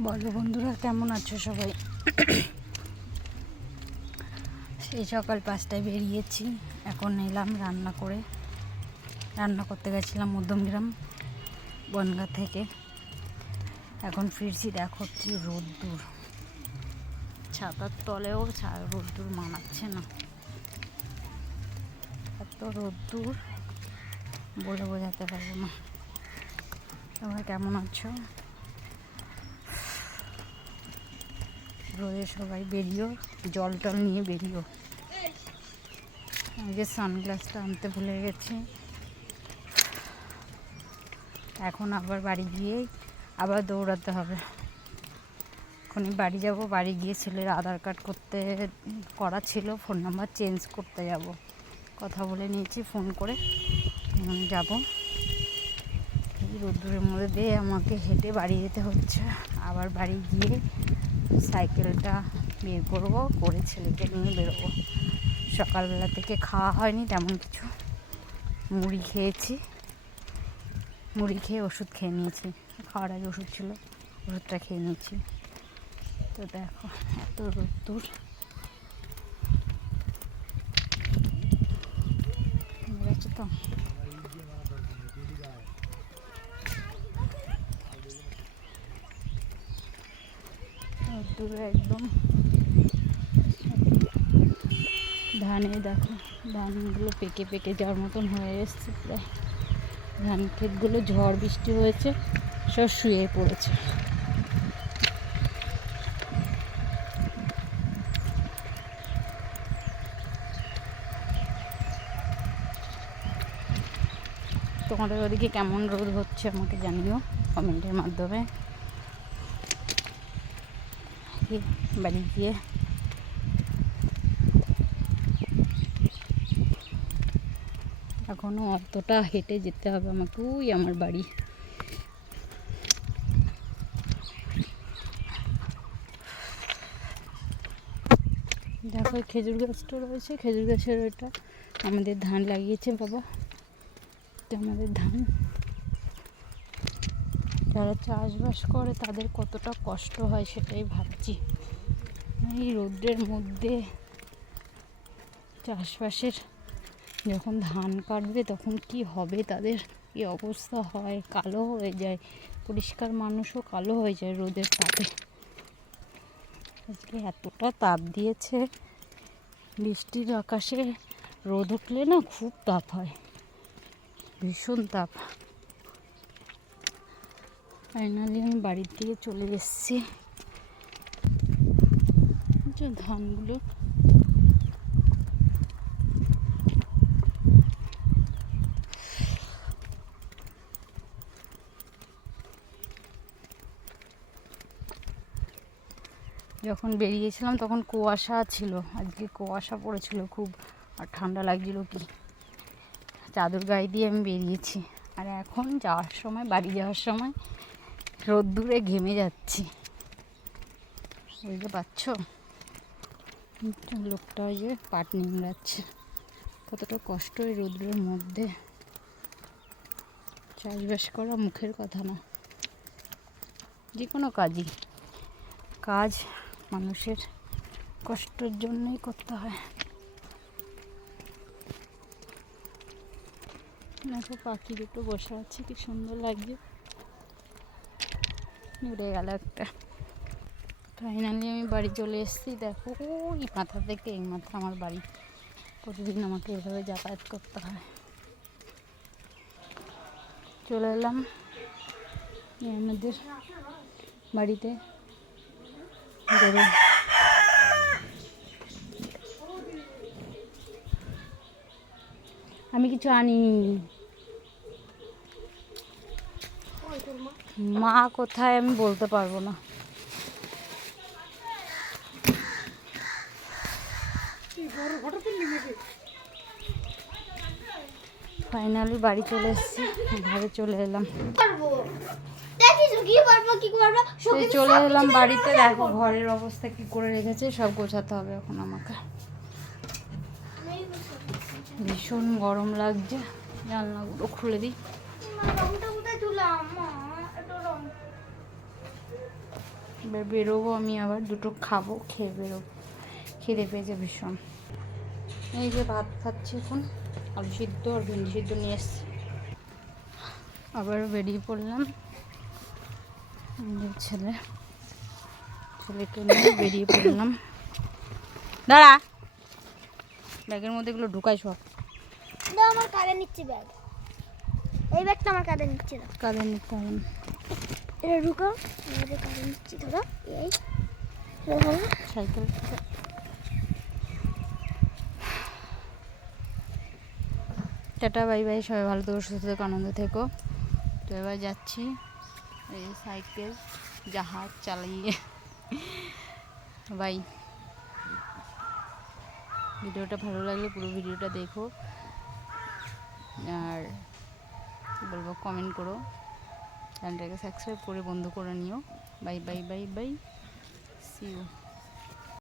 বলো বন্ধুরা, কেমন আছো সবাই? সেই সকাল 5টায় বেরিয়েছি, এখন এলাম রান্না করতে গেছিলাম মধ্যমগ্রাম বনগাঁ থেকে। এখন ফিরছি, দেখো কি রোদ্দুর, ছাতার তলেও রোদ্দুর মানাচ্ছে না, এত রোদ্দুর বলে বোঝাতে পারবো না। তোমরা কেমন আছো? রোদে সবাই বেরিও, জল টল নিয়ে বেরিও। আগে সানগ্লাসটা আনতে ভুলে গেছি। এখন আবার বাড়ি গিয়ে আবার দৌড়াতে হবে। এখনই বাড়ি যাব, বাড়ি গিয়ে ছেলের আধার কার্ড করা ছিল, ফোন নাম্বার চেঞ্জ করতে যাব। কথা বলে নিয়েছি ফোন করে, যাব। এই রোদ্দুরের মধ্যে দিয়ে আমাকে হেঁটে বাড়ি যেতে হচ্ছে। আবার বাড়ি গিয়ে সাইকেলটা বের করবো, করে ছেলেকে নিয়ে বেরোবো। সকালবেলা থেকে খাওয়া হয়নি তেমন কিছু, মুড়ি খেয়েছি, মুড়ি খেয়ে ওষুধ খেয়ে নিয়েছি। খাওয়ার আগে ওষুধ ছিল, ওষুধটা খেয়ে নিয়েছি। তো দেখো এত রোদ্দুর, গেছে তো। রোদ্দুরে একদম। ধানে দেখো, ধানগুলো পেকে পেকে যাওয়ার মতন হয়ে এসছে প্রায়। ধান ক্ষেতগুলো ঝড় বৃষ্টি হয়েছে, সব শুয়ে পড়েছে। তোমাদের ওদিকে কেমন রোদ হচ্ছে আমাকে জানিও কমেন্টের মাধ্যমে। বাড়ি গিয়ে এখনো অতটা হেঁটে যেতে হবে আমাকে, ওই আমার বাড়ি। দেখো খেজুর গাছটা রয়েছে, খেজুর গাছের ওইটা আমাদের ধান লাগিয়েছে বাবা। এটা আমাদের ধান। যারা চাষবাস করে তাদের কতটা কষ্ট হয় সেটাই ভাবছি। এই রোদ্রের মধ্যে চাষবাসের যখন ধান কাটবে তখন কি হবে, তাদের কি অবস্থা হয়, কালো হয়ে যায়। পরিষ্কার মানুষও কালো হয়ে যায় রোদের তাপে। আজকে এতটা তাপ দিয়েছে, বৃষ্টির আকাশে রোদ উঠলে না খুব তাপ হয়, ভীষণ তাপ। ফাইনালি আমি বাড়ির দিকে চলে এসেছি। ধানগুলো যখন বেরিয়েছিলাম তখন কুয়াশা ছিল, আজকে কুয়াশা পড়েছিল খুব, আর ঠান্ডা লাগছিল কি, চাদর গায়ে দিয়ে আমি বেরিয়েছি। আর এখন বাড়ি যাওয়ার সময় রোদ্দুরে ঘেমে যাচ্ছি, বুঝতে পারছো? লোকটা ওই যে পাট নিংড়াচ্ছে, কতটা কষ্ট এই রোদ্রের মধ্যে। চাষবাস করা মুখের কথা না, যে কোনো কাজ মানুষের কষ্টের জন্যই করতে হয়। দেখো পাখি দুটো বসে আছে, কি সুন্দর লাগছে। উড়ে গেল একটা। ফাইনালি আমি বাড়ি চলে এসেছি। দেখো ওই মাথা থেকে এই মাথা আমার বাড়ি, প্রতিদিন আমাকে এভাবে যাতায়াত করতে হয়। চলে এলাম আমাদের বাড়িতে। আমি কিছু আনি, মা কোথায় আমি বলতে পারবো না। ফাইনালি বাড়ি চলে এসেছি, ঘরে চলে এলাম। চলে এলাম বাড়িতে। দেখো ঘরের অবস্থা কি করে রেখেছে, সব গোছাতে হবে এখন আমাকে। ভীষণ গরম লাগছে, জানলাগুলো খুলে দিই। এবার বেরোবো, আমি আবার দুটো খাবো, খেয়ে বেরোবো, খিদে পেয়েছে ভীষণ। এই যে ভাত খাচ্ছি এখন, আলু সিদ্ধ আর ভেন্ডি সিদ্ধ নিয়ে এসছি। আবার বেরিয়ে পড়লাম, ছেলেকে নিয়ে বেরিয়ে পড়লাম। দাঁড়া, ব্যাগের মধ্যে এগুলো ঢুকাই সব। আমার কাঁধে নিচ্ছি ব্যাগ, এই ব্যাগটা আমার কাঁধে নিচ্ছি না, কাঁধে নিতে হবে না, এটা ঢুকাও, আমাদের কাঁধে নিচ্ছি। ধরো এই সাইকেল। টাটা, বাই বাই, সবাই ভালো থেকো, সুস্থ থেকো, আনন্দ থেকো। তো এবার যাচ্ছি এই সাইকেল জাহাজ চালিয়ে। বাই। ভিডিওটা ভালো লাগলে পুরো ভিডিওটা দেখো, আর বলবো কমেন্ট করো, চ্যানেলটাকে সাবস্ক্রাইব করে বন্ধ করে নিও। Bye bye bye bye, see you.